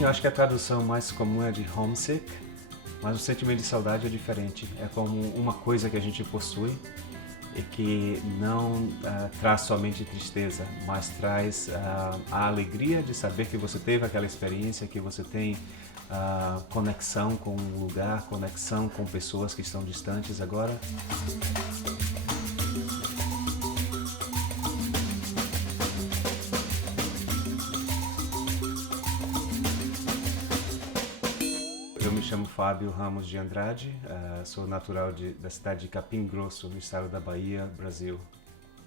Eu acho que a tradução mais comum é de homesick, mas o sentimento de saudade é diferente. É como uma coisa que a gente possui e que não traz somente tristeza, mas traz a alegria de saber que você teve aquela experiência, que você tem conexão com o lugar, conexão com pessoas que estão distantes agora. Eu me chamo Fábio Ramos de Andrade, sou natural da cidade de Capim Grosso, no estado da Bahia, Brasil.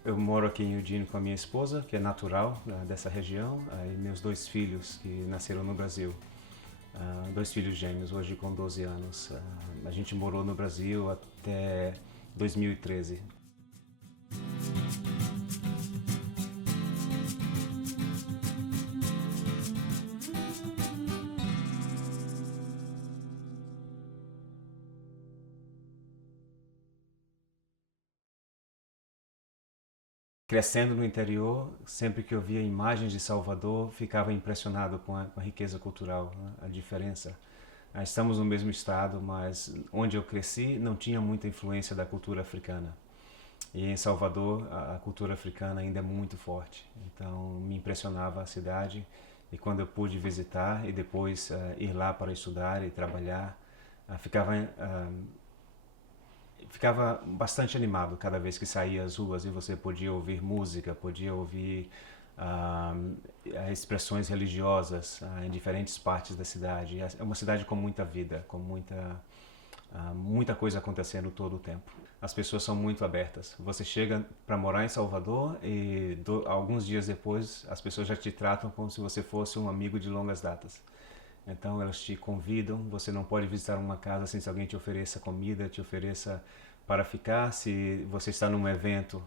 Eu moro aqui em Eugene com a minha esposa, que é natural dessa região, e meus 2 filhos que nasceram no Brasil. 2 filhos gêmeos, hoje com 12 anos. A gente morou no Brasil até 2013. Crescendo no interior, sempre que eu via imagens de Salvador, ficava impressionado com a riqueza cultural, né? A diferença. Estamos no mesmo estado, mas onde eu cresci não tinha muita influência da cultura africana. E em Salvador, a cultura africana ainda é muito forte. Então, me impressionava a cidade. E quando eu pude visitar e depois ir lá para estudar e trabalhar, ficava bastante animado cada vez que saía às ruas e você podia ouvir música, podia ouvir ah, expressões religiosas em diferentes partes da cidade. É uma cidade com muita vida, com muita coisa acontecendo todo o tempo. As pessoas são muito abertas. Você chega para morar em Salvador e alguns dias depois as pessoas já te tratam como se você fosse um amigo de longas datas. Então elas te convidam, você não pode visitar uma casa sem que alguém te ofereça comida, te ofereça para ficar. Se você está num evento,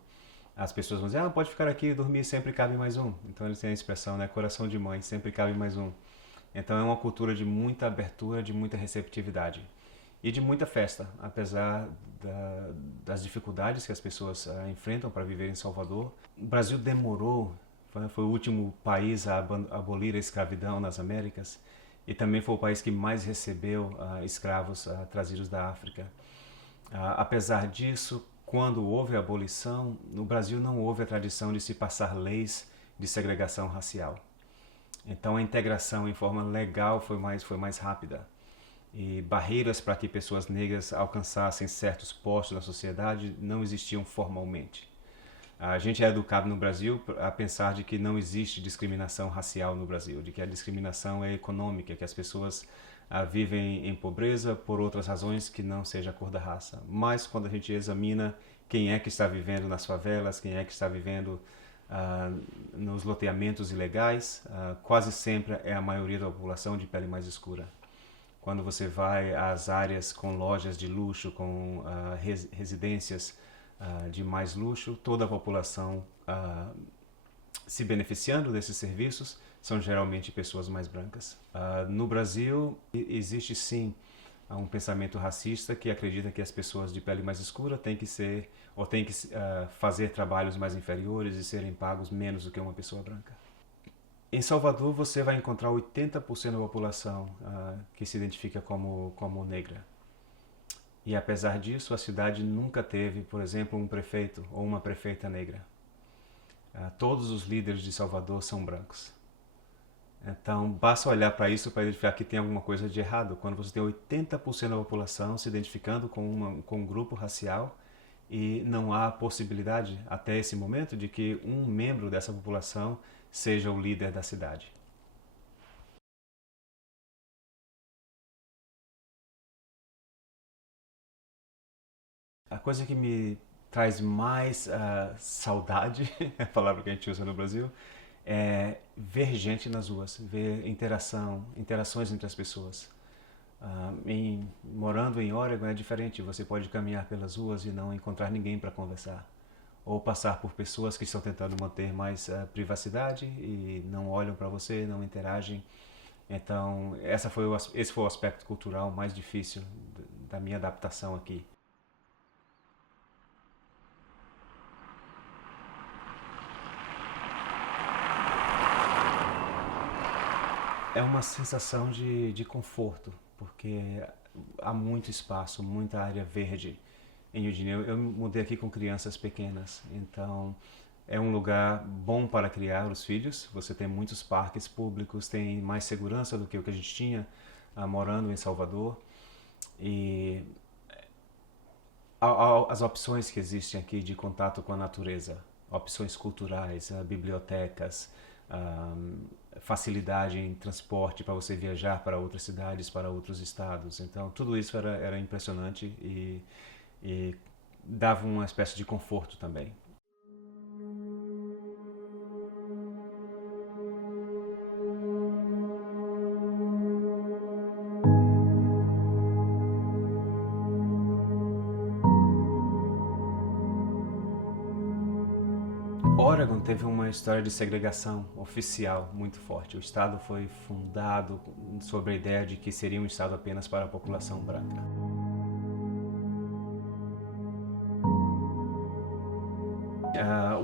as pessoas vão dizer, pode ficar aqui e dormir, sempre cabe mais um. Então eles têm a expressão, né, coração de mãe, sempre cabe mais um. Então é uma cultura de muita abertura, de muita receptividade e de muita festa, apesar das dificuldades que as pessoas enfrentam para viver em Salvador. O Brasil demorou, foi o último país a abolir a escravidão nas Américas e também foi o país que mais recebeu escravos trazidos da África. Apesar disso, quando houve a abolição, no Brasil não houve a tradição de se passar leis de segregação racial. Então a integração em forma legal foi mais rápida. E barreiras para que pessoas negras alcançassem certos postos na sociedade não existiam formalmente. A gente é educado no Brasil a pensar de que não existe discriminação racial no Brasil, de que a discriminação é econômica, que as pessoas vivem em pobreza por outras razões que não seja a cor da raça. Mas quando a gente examina quem é que está vivendo nas favelas, quem é que está vivendo nos loteamentos ilegais, quase sempre é a maioria da população de pele mais escura. Quando você vai às áreas com lojas de luxo, com residências de mais luxo, toda a população se beneficiando desses serviços são geralmente pessoas mais brancas. No Brasil, existe sim um pensamento racista que acredita que as pessoas de pele mais escura têm que ser ou têm que fazer trabalhos mais inferiores e serem pagos menos do que uma pessoa branca. Em Salvador você vai encontrar 80% da população que se identifica como negra. E apesar disso, a cidade nunca teve, por exemplo, um prefeito ou uma prefeita negra. Todos os líderes de Salvador são brancos. Então, basta olhar para isso para identificar que tem alguma coisa de errado. Quando você tem 80% da população se identificando com um grupo racial e não há possibilidade, até esse momento, de que um membro dessa população seja o líder da cidade. A coisa que me traz mais saudade, é a palavra que a gente usa no Brasil, é ver gente nas ruas, ver interações entre as pessoas. Morando em Oregon é diferente, você pode caminhar pelas ruas e não encontrar ninguém para conversar. Ou passar por pessoas que estão tentando manter mais privacidade e não olham para você, não interagem. Então, esse foi o aspecto cultural mais difícil da minha adaptação aqui. É uma sensação de conforto, porque há muito espaço, muita área verde em Eugene. Eu mudei aqui com crianças pequenas, então é um lugar bom para criar os filhos. Você tem muitos parques públicos, tem mais segurança do que o que a gente tinha morando em Salvador. E as opções que existem aqui de contato com a natureza, opções culturais, bibliotecas, facilidade em transporte para você viajar para outras cidades, para outros estados. Então, tudo isso era impressionante e dava uma espécie de conforto também. Oregon teve uma história de segregação oficial muito forte. O estado foi fundado sobre a ideia de que seria um estado apenas para a população branca.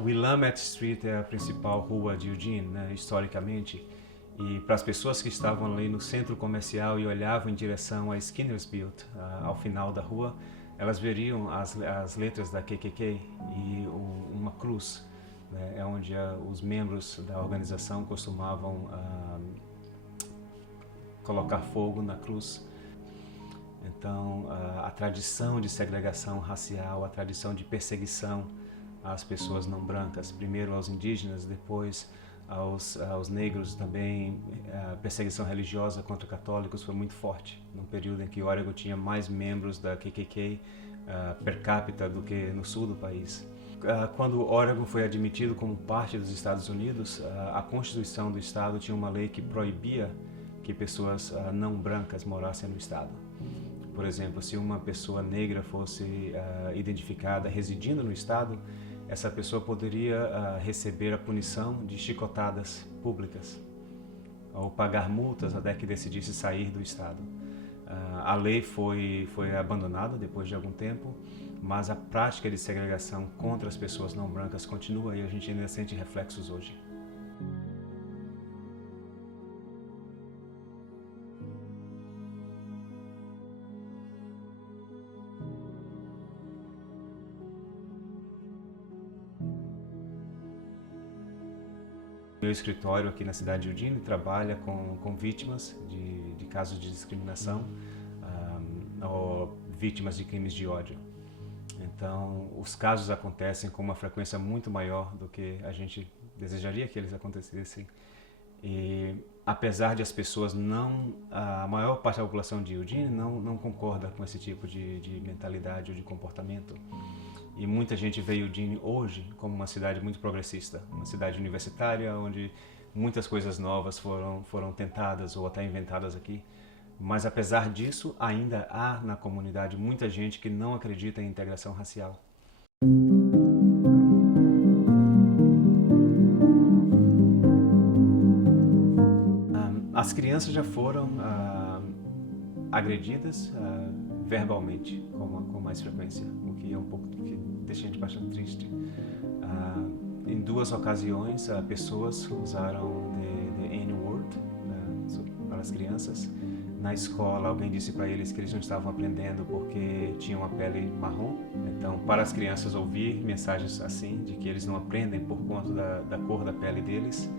Willamette Street é a principal rua de Eugene, né, historicamente, e para as pessoas que estavam ali no centro comercial e olhavam em direção a Skinner's Butte, ao final da rua, elas veriam as letras da KKK e uma cruz. É onde os membros da organização costumavam colocar fogo na cruz. Então, a tradição de segregação racial, a tradição de perseguição às pessoas não brancas, primeiro aos indígenas, depois aos negros também, a perseguição religiosa contra católicos foi muito forte, num período em que Oregon tinha mais membros da KKK per capita do que no sul do país. Quando Oregon foi admitido como parte dos Estados Unidos, a Constituição do Estado tinha uma lei que proibia que pessoas não brancas morassem no Estado. Por exemplo, se uma pessoa negra fosse identificada residindo no Estado, essa pessoa poderia receber a punição de chicotadas públicas ou pagar multas até que decidisse sair do Estado. A lei foi abandonada depois de algum tempo, mas a prática de segregação contra as pessoas não brancas continua e a gente ainda sente reflexos hoje. Meu escritório aqui na cidade de Eugene trabalha com vítimas de casos de discriminação ou vítimas de crimes de ódio. Então, os casos acontecem com uma frequência muito maior do que a gente desejaria que eles acontecessem. E apesar de as pessoas a maior parte da população de Eugene não concorda com esse tipo de mentalidade ou de comportamento. E muita gente vê Eugene hoje como uma cidade muito progressista, uma cidade universitária onde muitas coisas novas foram tentadas ou até inventadas aqui. Mas apesar disso, ainda há na comunidade muita gente que não acredita em integração racial. As crianças já foram agredidas verbalmente com mais frequência, o que é um pouco que deixa a gente bastante triste. Em 2 ocasiões, pessoas usaram the N-word para as crianças. Na escola, alguém disse para eles que eles não estavam aprendendo porque tinham a pele marrom. Então, para as crianças ouvir mensagens assim, de que eles não aprendem por conta da cor da pele deles,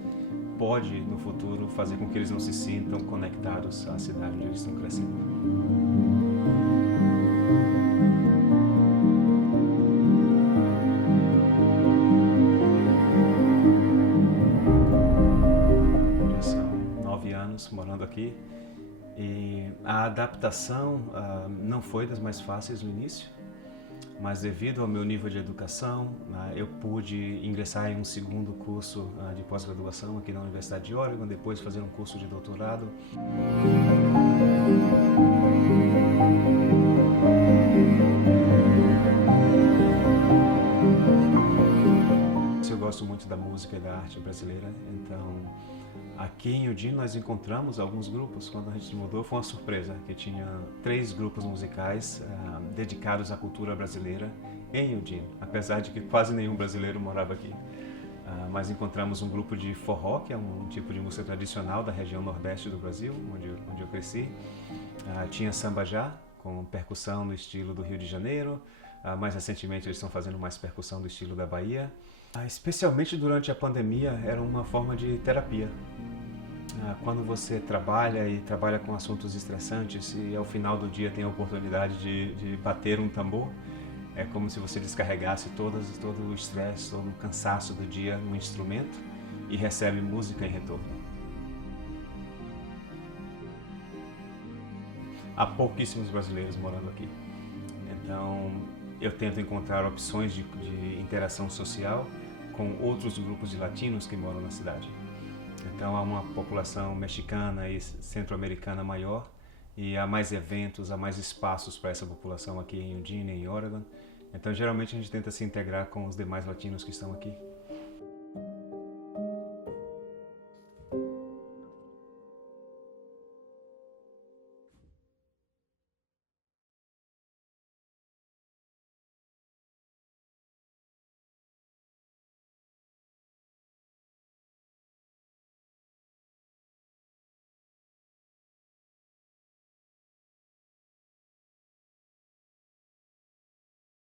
pode, no futuro, fazer com que eles não se sintam conectados à cidade onde eles estão crescendo. Já são 9 anos morando aqui. E a adaptação não foi das mais fáceis no início, mas devido ao meu nível de educação, eu pude ingressar em um segundo curso de pós-graduação aqui na Universidade de Oregon, depois fazer um curso de doutorado. Eu gosto muito da música e da arte brasileira, então aqui em Eugene nós encontramos alguns grupos. Quando a gente mudou foi uma surpresa, que tinha 3 grupos musicais dedicados à cultura brasileira em Eugene, apesar de que quase nenhum brasileiro morava aqui. Mas encontramos um grupo de forró, que é um tipo de música tradicional da região nordeste do Brasil, onde eu cresci. Tinha sambajá, com percussão no estilo do Rio de Janeiro. Mais recentemente eles estão fazendo mais percussão do estilo da Bahia. Especialmente durante a pandemia, era uma forma de terapia. Quando você trabalha e trabalha com assuntos estressantes e ao final do dia tem a oportunidade de bater um tambor, é como se você descarregasse todo o estresse, todo o cansaço do dia num instrumento e recebe música em retorno. Há pouquíssimos brasileiros morando aqui. Então, eu tento encontrar opções de interação social com outros grupos de latinos que moram na cidade. Então, há uma população mexicana e centro-americana maior e há mais eventos, há mais espaços para essa população aqui em Eugene, em Oregon. Então, geralmente a gente tenta se integrar com os demais latinos que estão aqui.